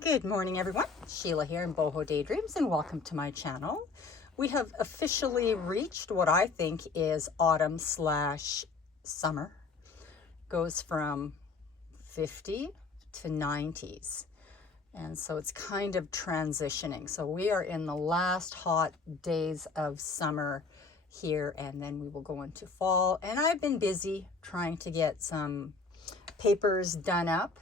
Good morning, everyone. Sheila here in Boho Daydreams, and welcome to my channel. We have officially reached what I think is autumn/summer. Goes from 50 to 90s. And so it's kind of transitioning. So we are in the last hot days of summer here, and then we will go into fall. And I've been busy trying to get some papers done up.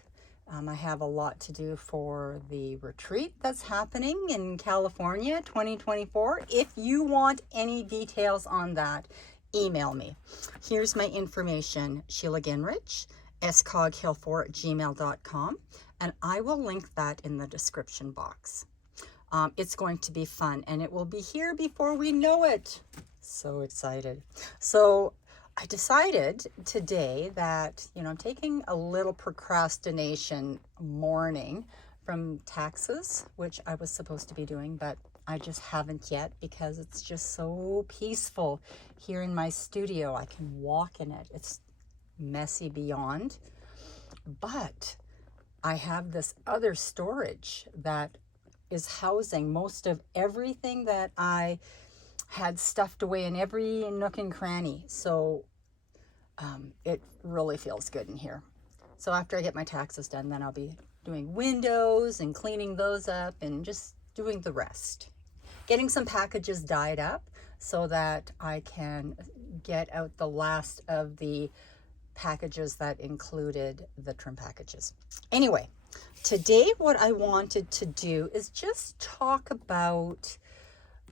I have a lot to do for the retreat that's happening in California 2024. If you want any details on that, email me. Here's my information, Sheila Ginrich, scoghill4@gmail.com, and I will link that in the description box. It's going to be fun, and it will be here before we know it. So excited. So I decided today that, I'm taking a little procrastination morning from taxes, which I was supposed to be doing, but I just haven't yet because it's just so peaceful here in my studio. I can walk in it. It's messy beyond, but I have this other storage that is housing most of everything that I had stuffed away in every nook and cranny. So it really feels good in here. So after I get my taxes done, then I'll be doing windows and cleaning those up and just doing the rest. Getting some packages dyed up so that I can get out the last of the packages that included the trim packages. Anyway, today what I wanted to do is just talk about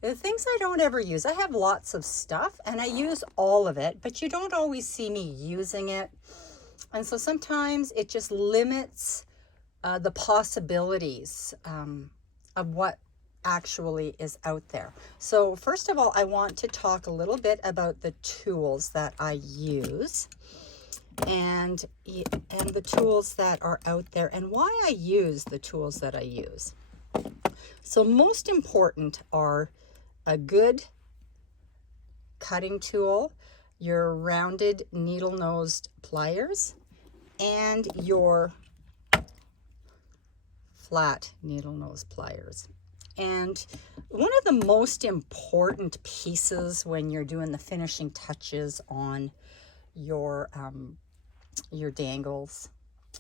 the things I don't ever use. I have lots of stuff and I use all of it, but you don't always see me using it. And so sometimes it just limits the possibilities of what actually is out there. So first of all, I want to talk a little bit about the tools that I use and the tools that are out there and why I use the tools that I use. So most important are a good cutting tool, your rounded needle-nosed pliers, and your flat needle-nosed pliers. And one of the most important pieces when you're doing the finishing touches on your dangles,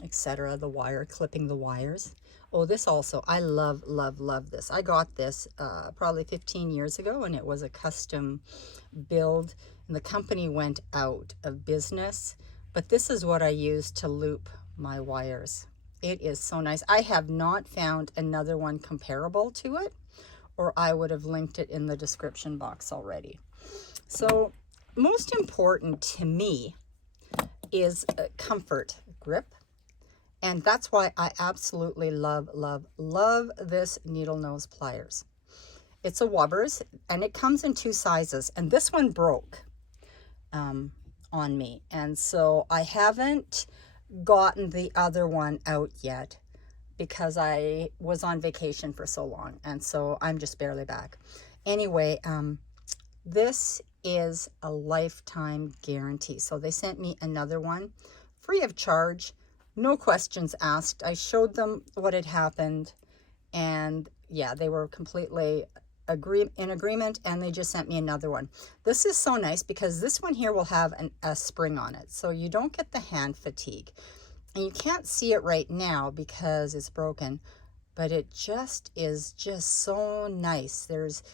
etc., the wire, clipping the wires. Oh, this also, I love, love, love this. I got this probably 15 years ago, and it was a custom build, and the company went out of business, but this is what I use to loop my wires. It is so nice. I have not found another one comparable to it, or I would have linked it in the description box already. So most important to me is comfort, grip. And that's why I absolutely love, love, love this needle nose pliers. It's a Wubbers, and it comes in 2 sizes. And this one broke on me. And so I haven't gotten the other one out yet because I was on vacation for so long. And so I'm just barely back. Anyway, this is a lifetime guarantee. So they sent me another one free of charge. No questions asked. I showed them what had happened, and yeah, they were completely in agreement, and they just sent me another one. This is so nice because this one here will have a spring on it, so you don't get the hand fatigue. And you can't see it right now because it's broken, but it just is just so nice. There's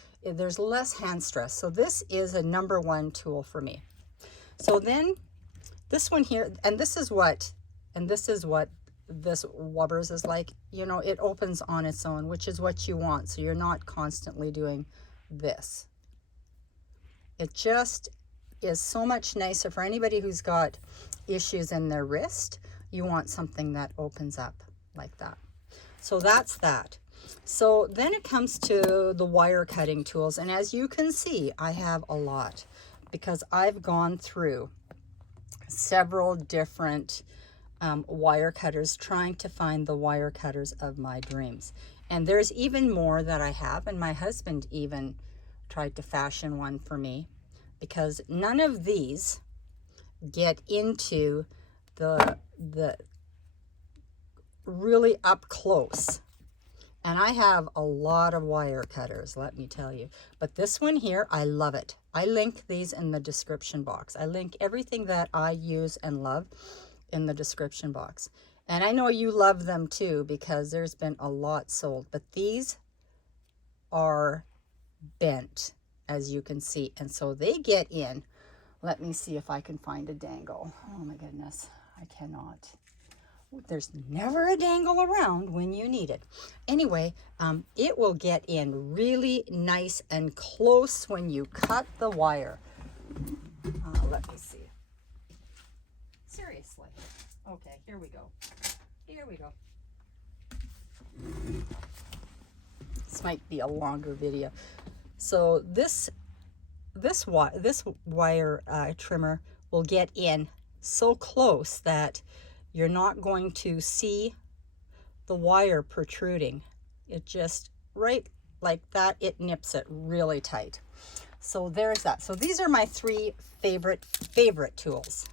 less hand stress. So this is a #1 tool for me. So then this one here, and this is what this Wubbers is like. It opens on its own, which is what you want. So you're not constantly doing this. It just is so much nicer for anybody who's got issues in their wrist. You want something that opens up like that. So that's that. So then it comes to the wire cutting tools. And as you can see, I have a lot because I've gone through several different wire cutters trying to find the wire cutters of my dreams. And there's even more that I have, and my husband even tried to fashion one for me because none of these get into the really up close And I have a lot of wire cutters, let me tell you. But this one here, I love it. I link these in the description box. I link everything that I use and love in the description box. And I know you love them too, because there's been a lot sold. But these are bent, as you can see. And so they get in. Let me see if I can find a dangle. Oh my goodness, I cannot. There's never a dangle around when you need it. Anyway, it will get in really nice and close when you cut the wire. Let me see. Seriously. Okay, here we go. Here we go. This might be a longer video. So this wire trimmer will get in so close that you're not going to see the wire protruding. It just, right like that, it nips it really tight. So there's that. So these are my 3 favorite tools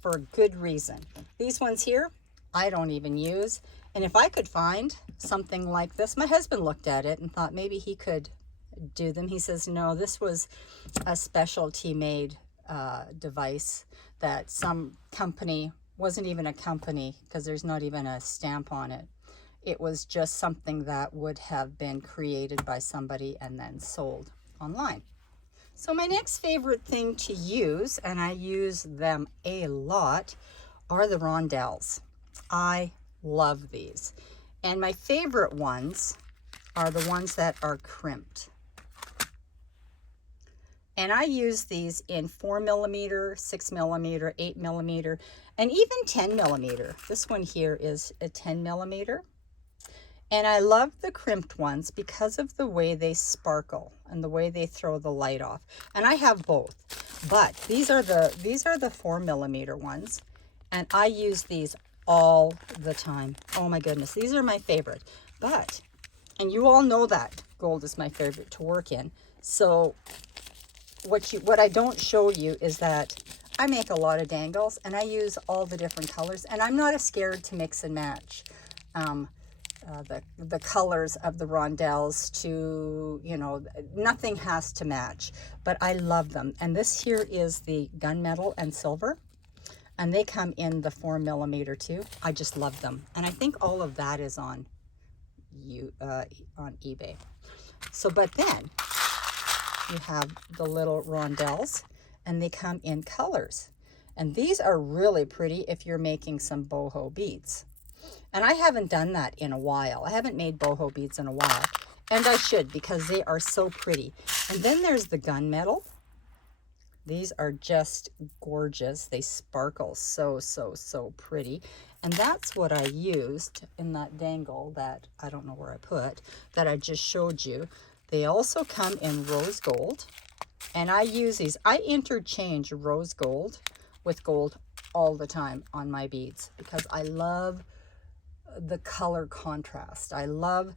for a good reason. These ones here, I don't even use. And if I could find something like this, my husband looked at it and thought maybe he could do them. He says, no, this was a specialty made device that some company, wasn't even a company because there's not even a stamp on it. It was just something that would have been created by somebody and then sold online. So my next favorite thing to use, and I use them a lot, are the Rondells. I love these. And my favorite ones are the ones that are crimped. And I use these in 4mm, 6mm, 8mm, and even 10mm. This one here is a 10mm. And I love the crimped ones because of the way they sparkle and the way they throw the light off. And I have both, but these are the 4mm ones, and I use these all the time. Oh my goodness, these are my favorite. But, and you all know that gold is my favorite to work in. So what I don't show you is that I make a lot of dangles and I use all the different colors, and I'm not scared to mix and match the colors of the Rondells to, you know, nothing has to match, but I love them. And this here is the gunmetal and silver, and they come in the 4mm too. I just love them. And I think all of that is on eBay. So, but then you have the little Rondells, and they come in colors. And these are really pretty if you're making some boho beads. And I haven't done that in a while. I haven't made boho beads in a while. And I should, because they are so pretty. And then there's the gunmetal. These are just gorgeous. They sparkle so, so, so pretty. And that's what I used in that dangle that I don't know where I put, that I just showed you. They also come in rose gold, and I use these. I interchange rose gold with gold all the time on my beads because I love the color contrast. I love,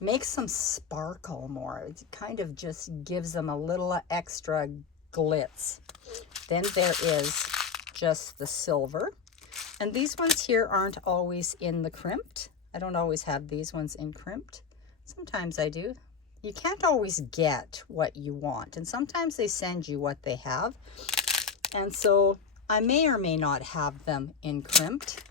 makes them sparkle more. It kind of just gives them a little extra glitz. Then there is just the silver, and these ones here aren't always in the crimped. I don't always have these ones in crimped. Sometimes I do. You can't always get what you want, and sometimes they send you what they have, and so I may or may not have them in crimped.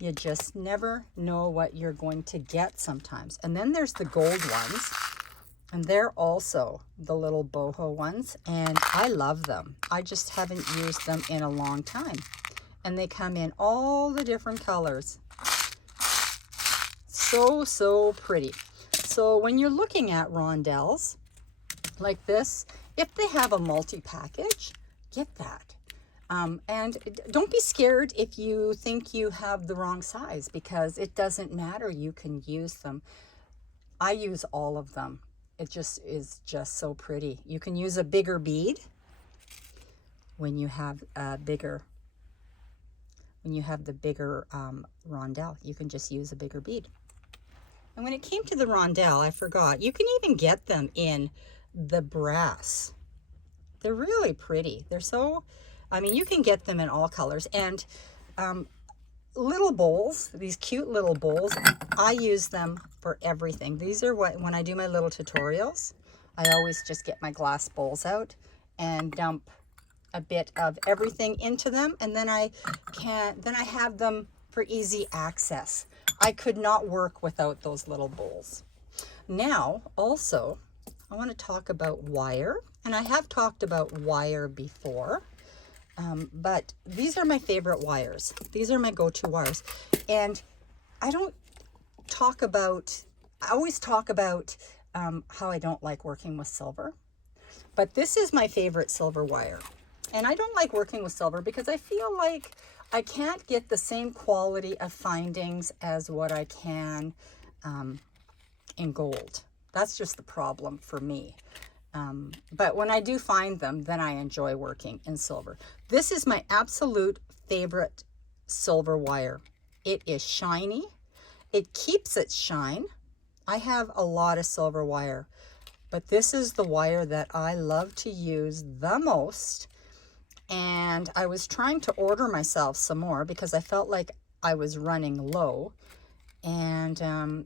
You just never know what you're going to get sometimes. And then there's the gold ones, and they're also the little boho ones, and I love them. I just haven't used them in a long time, and they come in all the different colors. So, so pretty. So when you're looking at Rondells like this, if they have a multi-package, get that. And don't be scared if you think you have the wrong size, because it doesn't matter. You can use them. I use all of them. It just is just so pretty. You can use a bigger bead when you have a bigger, the bigger rondelle. You can just use a bigger bead. And when it came to the rondelle, I forgot, you can even get them in the brass. They're really pretty. They're so, I mean, you can get them in all colors. And little bowls, these cute little bowls, I use them for everything. These are what, when I do my little tutorials, I always just get my glass bowls out and dump a bit of everything into them, and then I have them for easy access. I could not work without those little bowls. Now, also, I want to talk about wire, and I have talked about wire before, but these are my favorite wires. These are my go-to wires, and I don't talk about, I always talk about how I don't like working with silver, but this is my favorite silver wire. And I don't like working with silver because I feel like I can't get the same quality of findings as what I can in gold. That's just the problem for me. But when I do find them, then I enjoy working in silver. This is my absolute favorite silver wire. It is shiny. It keeps its shine. I have a lot of silver wire, but this is the wire that I love to use the most. And I was trying to order myself some more because I felt like I was running low, and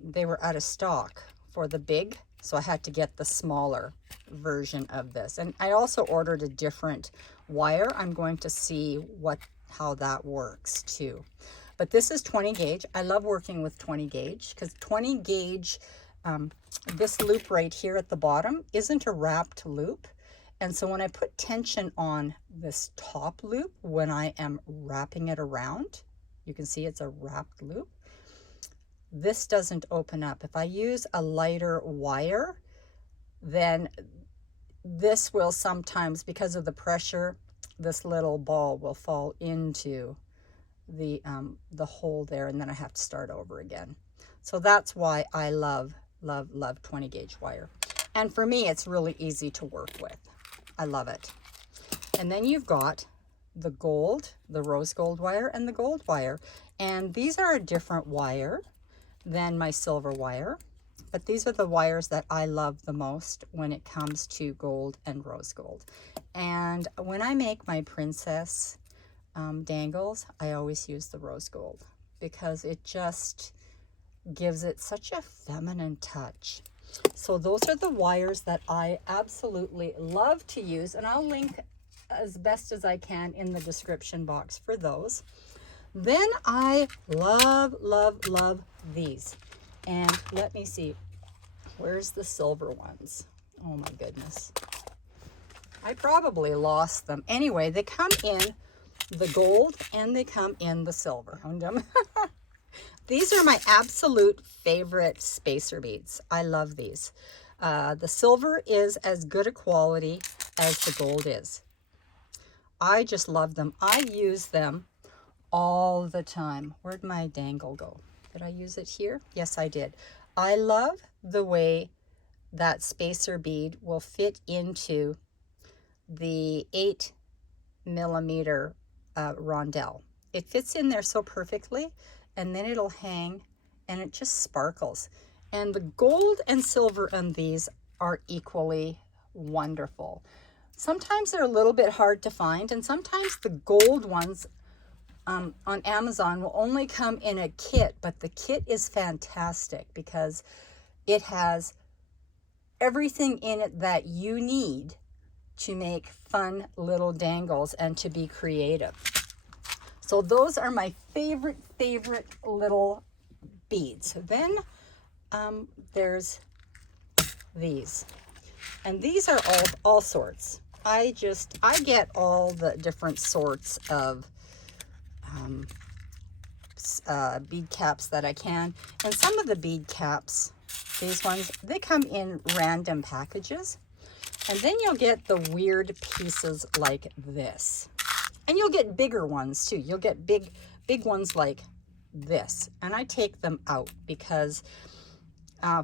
they were out of stock for the big, so I had to get the smaller version of this. And I also ordered a different wire. I'm going to see how that works too. But this is 20 gauge. I love working with 20 gauge because 20 gauge, this loop right here at the bottom isn't a wrapped loop. And so when I put tension on this top loop, when I am wrapping it around, you can see it's a wrapped loop, this doesn't open up. If I use a lighter wire, then this will sometimes, because of the pressure, this little ball will fall into the hole there, and then I have to start over again. So that's why I love 20 gauge wire. And for me, it's really easy to work with. I love it. And then you've got the gold, the rose gold wire, and the gold wire. And these are a different wire than my silver wire, but these are the wires that I love the most when it comes to gold and rose gold. And when I make my princess dangles, I always use the rose gold because it just gives it such a feminine touch. So those are the wires that I absolutely love to use, and I'll link as best as I can in the description box for those. Then I love these. And let me see, where's the silver ones? Oh my goodness. I probably lost them. Anyway, they come in the gold and they come in the silver. Found them. These are my absolute favorite spacer beads. I love these. The silver is as good a quality as the gold is. I just love them. I use them all the time. Where'd my dangle go? Did I use it here? Yes, I did. I love the way that spacer bead will fit into the 8mm rondelle. It fits in there so perfectly, and then it'll hang and it just sparkles. And the gold and silver on these are equally wonderful. Sometimes they're a little bit hard to find, and sometimes the gold ones on Amazon will only come in a kit, but the kit is fantastic because it has everything in it that you need to make fun little dangles and to be creative. So those are my favorite little beads. Then there's these, and these are all sorts. I get all the different sorts of bead caps that I can, and some of the bead caps, these ones, they come in random packages, and then you'll get the weird pieces like this. And you'll get bigger ones too. You'll get big ones like this. And I take them out because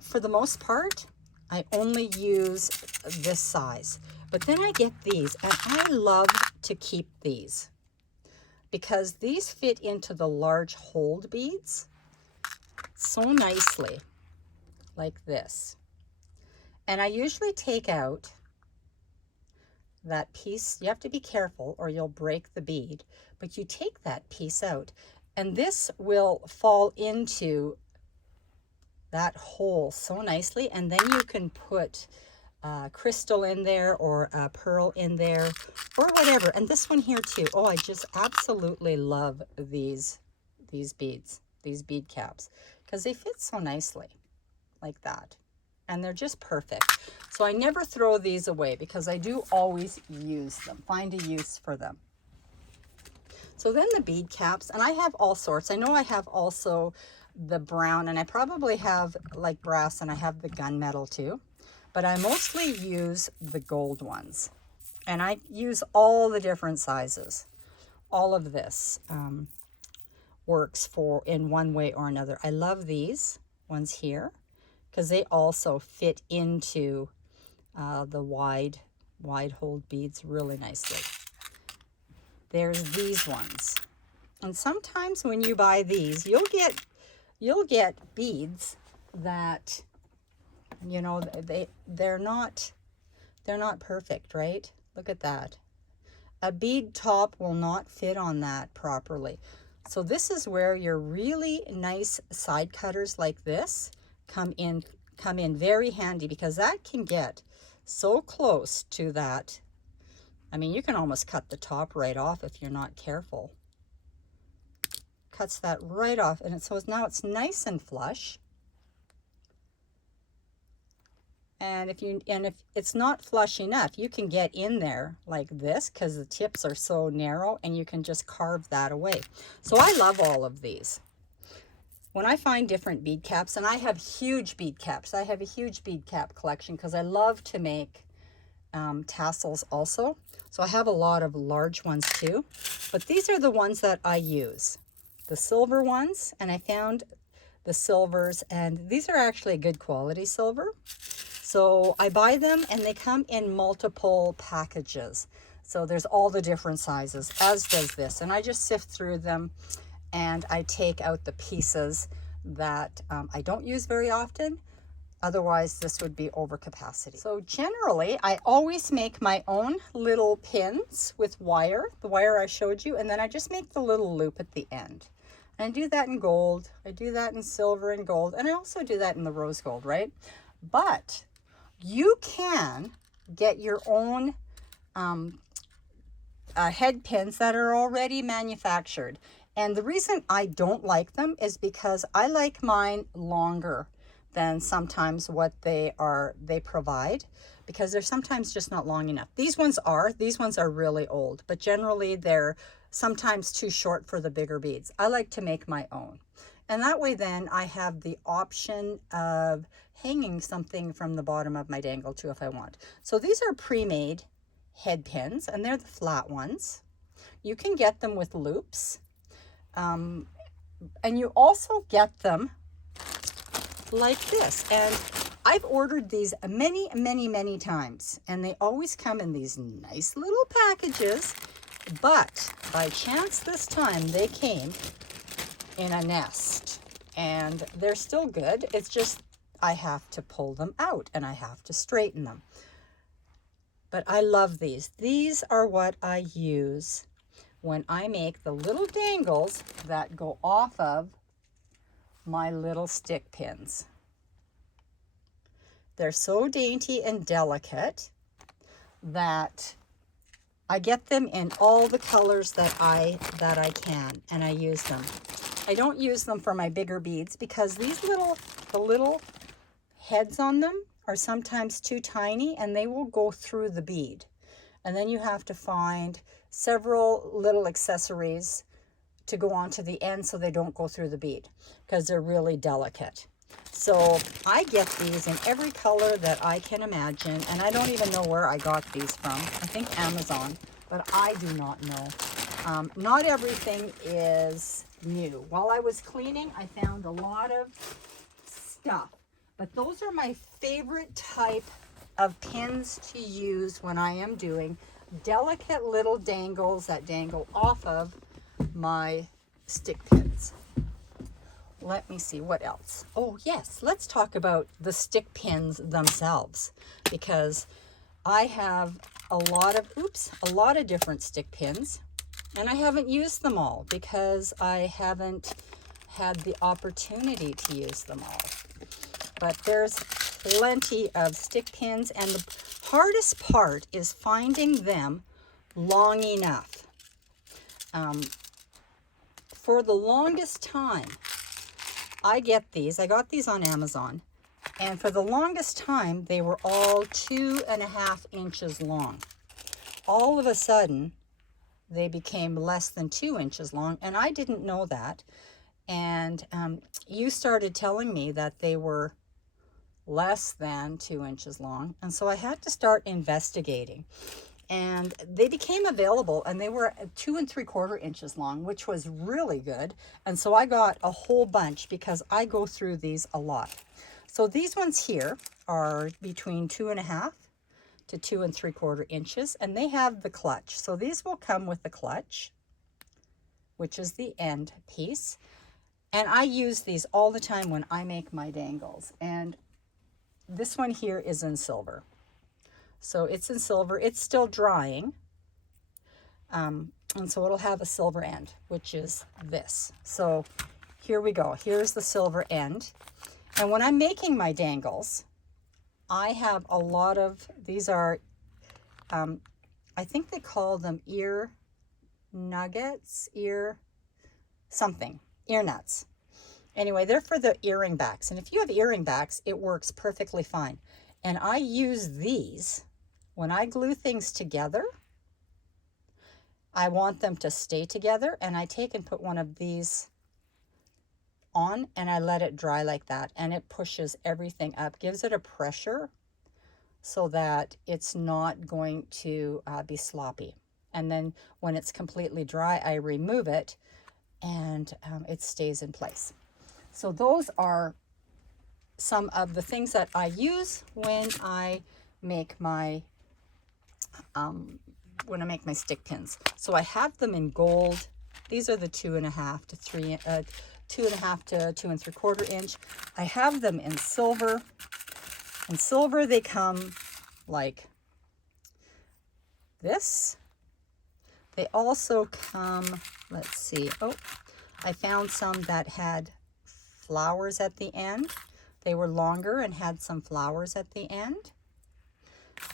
for the most part, I only use this size. But then I get these, and I love to keep these because these fit into the large hold beads so nicely, like this. And I usually take out that piece. You have to be careful or you'll break the bead, but you take that piece out, And this will fall into that hole so nicely, and then you can put crystal in there or a pearl in there or whatever. And this one here too. Oh, I just absolutely love these beads, these bead caps, because they fit so nicely like that, and they're just perfect. So I never throw these away because I do always use them, find a use for them. So then the bead caps, and I have all sorts. I know I have also the brown, and I probably have like brass, and I have the gunmetal too. But I mostly use the gold ones. And I use all the different sizes. All of this works for in one way or another. I love these ones here because they also fit into the wide hold beads really nicely. There's these ones. And sometimes when you buy these, you'll get beads that, you know, they're not perfect, right? Look at that. A bead top will not fit on that properly. So this is where your really nice side cutters like this come in very handy, because that can get so close to that. I mean, you can almost cut the top right off if you're not careful. Cuts that right off, and so now it's nice and flush. And if it's not flush enough, you can get in there like this because the tips are so narrow, and you can just carve that away. So I love all of these. When I find different bead caps, and I have huge bead caps. I have a huge bead cap collection because I love to make tassels also. So I have a lot of large ones too. But these are the ones that I use. The silver ones, and I found the silvers, and these are actually a good quality silver. So I buy them, and they come in multiple packages. So there's all the different sizes, as does this. And I just sift through them, and I take out the pieces that I don't use very often. Otherwise, this would be over capacity. So generally, I always make my own little pins with wire, the wire I showed you, and then I just make the little loop at the end. And I do that in gold. I do that in silver and gold, and I also do that in the rose gold, right? But you can get your own head pins that are already manufactured. And the reason I don't like them is because I like mine longer than sometimes what they provide, because they're sometimes just not long enough. These ones are really old, but generally they're sometimes too short for the bigger beads. I like to make my own. And that way then I have the option of hanging something from the bottom of my dangle too if I want. So these are pre-made head pins, and they're the flat ones. You can get them with loops. And you also get them like this. And I've ordered these many times, and they always come in these nice little packages. But by chance this time they came in a nest, and they're still good. It's just I have to pull them out and I have to straighten them. But I love these. These are what I use when I make the little dangles that go off of my little stick pins. They're so dainty and delicate that I get them in all the colors that I can, and I use them. I don't use them for my bigger beads because the little heads on them are sometimes too tiny, and they will go through the bead. And then you have to find several little accessories to go onto the end so they don't go through the bead, because they're really delicate. So I get these in every color that I can imagine, and I don't even know where I got these from. I think Amazon, but I do not know. Not everything is new. While I was cleaning, I found a lot of stuff, but those are my favorite type of pins to use when I am doing delicate little dangles that dangle off of my stick pins. Let me see what else. Oh yes, let's talk about the stick pins themselves, because I have a lot of different stick pins. And I haven't used them all because I haven't had the opportunity to use them all. But there's plenty of stick pins, and the hardest part is finding them long enough. For the longest time, I got these on Amazon, and for the longest time, they were all 2.5 inches long. All of a sudden, they became less than 2 inches long, and I didn't know that. And you started telling me that they were less than 2 inches long, and so I had to start investigating. And they became available, and they were 2 3/4 inches long, which was really good. And so I got a whole bunch because I go through these a lot. So these ones here are between 2.5 to 2 3/4 inches, and they have the clutch. So these will come with the clutch, which is the end piece. And I use these all the time when I make my dangles. And this one here is in silver. So it's in silver. It's still drying. And so it'll have a silver end, which is this. So here we go. Here's the silver end. And when I'm making my dangles, I have a lot of, these are, I think they call them ear nuggets, ear nuts. Anyway, they're for the earring backs. And if you have earring backs, it works perfectly fine. And I use these when I glue things together. I want them to stay together, and I take and put one of these on, and I let it dry like that, and it pushes everything up, gives it a pressure so that it's not going to be sloppy. And then when it's completely dry, I remove it, and it stays in place. So those are some of the things that I use when I make my stick pins. So I have them in gold. These are the 2.5 to 2 3/4 inch. I have them in silver. In silver, they come like this. They also come, let's see. Oh, I found some that had flowers at the end. They were longer and had some flowers at the end.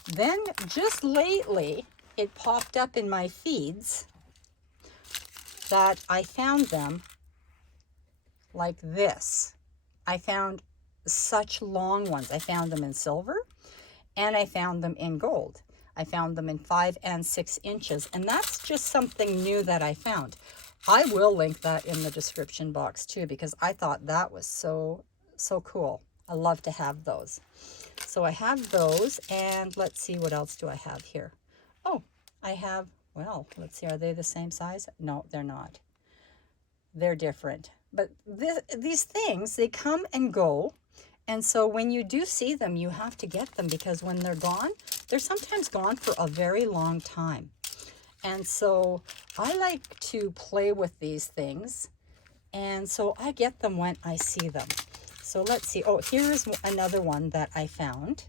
Then just lately, it popped up in my feeds that I found them like this. I found such long ones. I found them in silver, and I found them in gold. I found them in 5 and 6 inches, and that's just something new that I found. I will link that in the description box too, because I thought that was so cool. I love to have those. So I have those, and let's see, what else do I have here? Oh, I have, well, let's see, are they the same size? No, they're not. They're different. But these things, they come and go. And so when you do see them, you have to get them, because when they're gone, they're sometimes gone for a very long time. And so I like to play with these things. And so I get them when I see them. So let's see. Oh, here's another one that I found.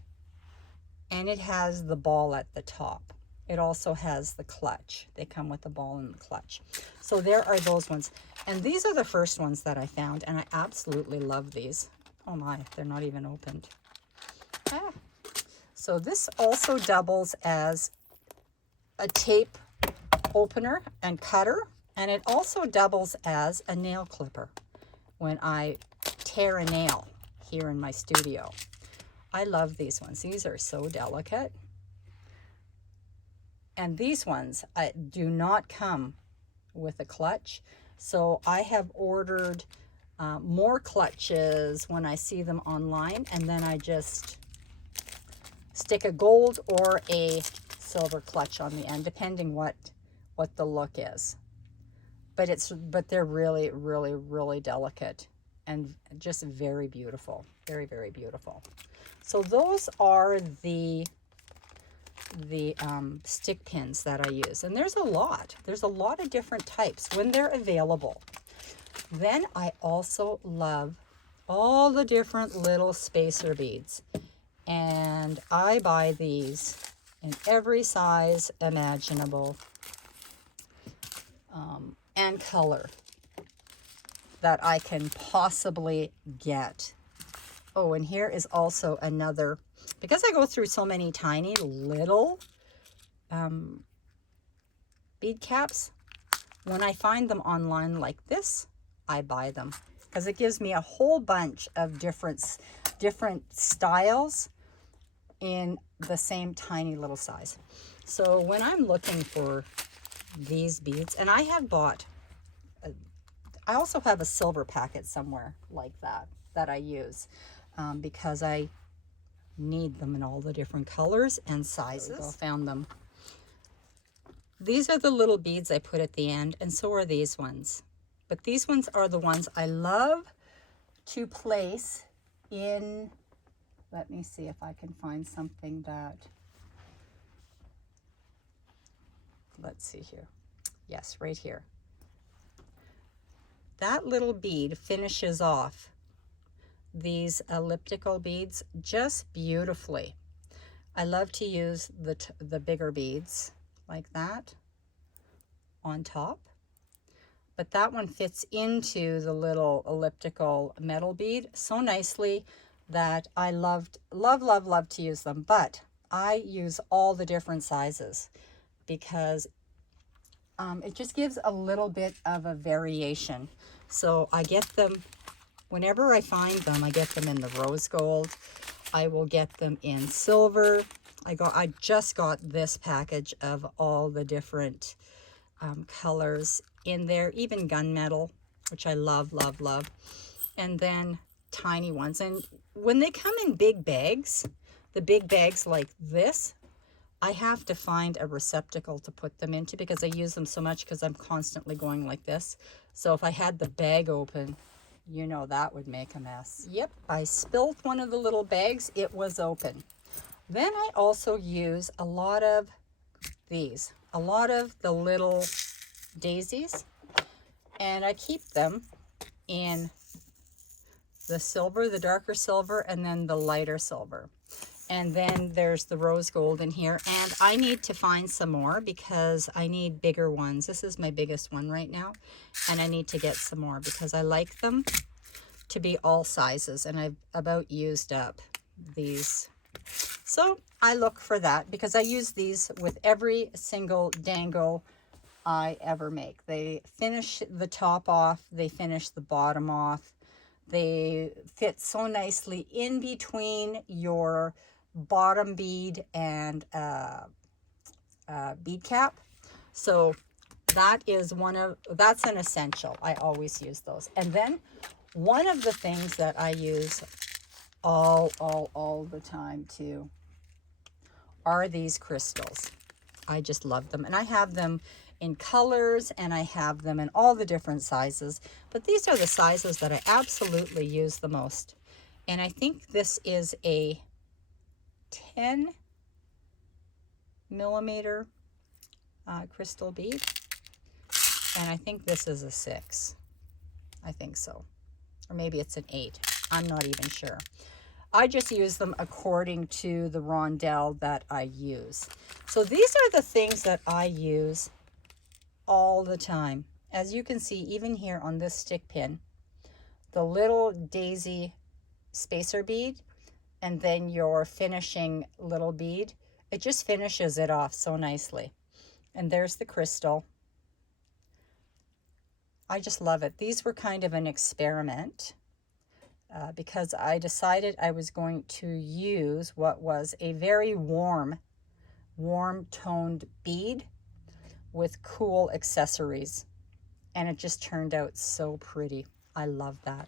And it has the ball at the top. It also has the clutch. They come with the ball and the clutch. So there are those ones. And these are the first ones that I found. And I absolutely love these. Oh my, they're not even opened. Ah. So this also doubles as a tape opener and cutter, and it also doubles as a nail clipper when I tear a nail here in my studio. I love these ones. These are so delicate. And these ones do not come with a clutch. So I have ordered more clutches when I see them online, and then I just stick a gold or a silver clutch on the end, depending what the look is. But they're really, really, really delicate and just very beautiful. Very, very beautiful. So those are the stick pins that I use. And there's a lot. There's a lot of different types when they're available. Then I also love all the different little spacer beads. And I buy these in every size imaginable. and color that I can possibly get. Oh, and here is also another, because I go through so many tiny little bead caps, when I find them online like this, I buy them because it gives me a whole bunch of different styles in the same tiny little size. So when I'm looking for these beads, and I have bought, I also have a silver packet somewhere like that I use because I need them in all the different colors and sizes. I found them. These are the little beads I put at the end, and so are these ones. But these ones are the ones I love to place in, let me see if I can find something that, let's see here. Yes, right here. That little bead finishes off these elliptical beads just beautifully. I love to use the bigger beads like that on top, but that one fits into the little elliptical metal bead so nicely that I love to use them. But I use all the different sizes because it just gives a little bit of a variation. So I get them whenever I find them. I get them in the rose gold. I will get them in silver. I just got this package of all the different colors in there, even gunmetal, which I love. And then tiny ones. And when they come in big bags, the big bags like this, I have to find a receptacle to put them into because I use them so much because I'm constantly going like this. So if I had the bag open, you know, that would make a mess. Yep, I spilled one of the little bags. It was open. Then I also use a lot of these, a lot of the little daisies, and I keep them in the silver, the darker silver, and then the lighter silver. And then there's the rose gold in here, and I need to find some more because I need bigger ones. This is my biggest one right now, and I need to get some more because I like them to be all sizes, and I've about used up these. So I look for that because I use these with every single dangle I ever make. They finish the top off, they finish the bottom off. They fit so nicely in between your bottom bead and bead cap. So that is that's an essential. I always use those. And then one of the things that I use all the time too are these crystals. I just love them, and I have them in colors and I have them in all the different sizes, but these are the sizes that I absolutely use the most. And I think this is a 10 millimeter crystal bead, and I think this is a 6. I think so, or maybe it's an 8. I'm not even sure. I just use them according to the rondelle that I use. So these are the things that I use all the time. As you can see, even here on this stick pin, the little daisy spacer bead, and then your finishing little bead, it just finishes it off so nicely. And there's the crystal. I just love it. These were kind of an experiment. Because I decided I was going to use what was a very warm toned bead with cool accessories, and it just turned out so pretty. I love that.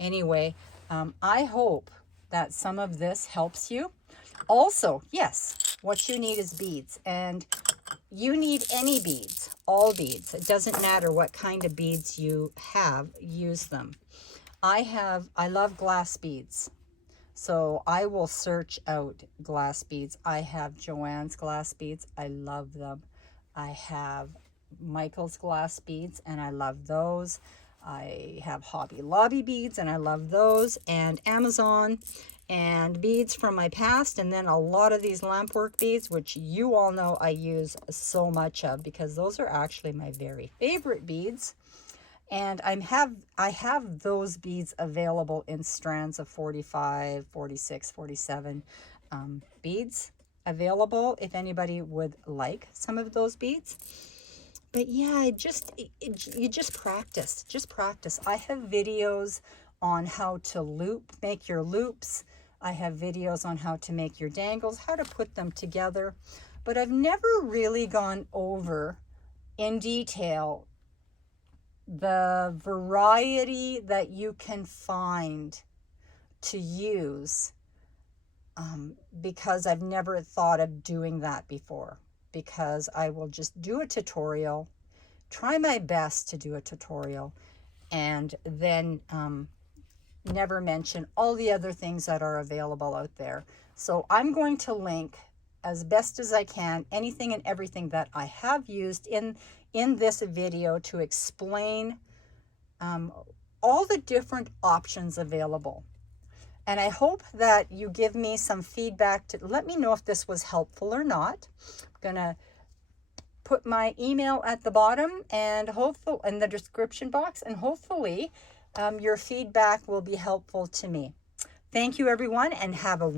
Anyway, I hope that some of this helps you. Also, yes, what you need is beads, and you need any beads, all beads. It doesn't matter what kind of beads you have, use them. I love glass beads, so I will search out glass beads. I have Joanne's glass beads. I love them. I have Michael's glass beads, and I love those. I have Hobby Lobby beads, and I love those, and Amazon, and beads from my past, and then a lot of these lampwork beads, which you all know I use so much of because those are actually my very favorite beads. And I have those beads available in strands of 45, 46, 47 beads available if anybody would like some of those beads. But yeah, you just practice. Just practice. I have videos on how to make your loops. I have videos on how to make your dangles, how to put them together. But I've never really gone over in detail the variety that you can find to use, because I've never thought of doing that before. Because I will just do a tutorial, try my best to do a tutorial, and then never mention all the other things that are available out there. So I'm going to link as best as I can anything and everything that I have used in this video to explain all the different options available. And I hope that you give me some feedback to let me know if this was helpful or not. I'm gonna put my email at the bottom and hopefully in the description box, and hopefully your feedback will be helpful to me. Thank you everyone, and have a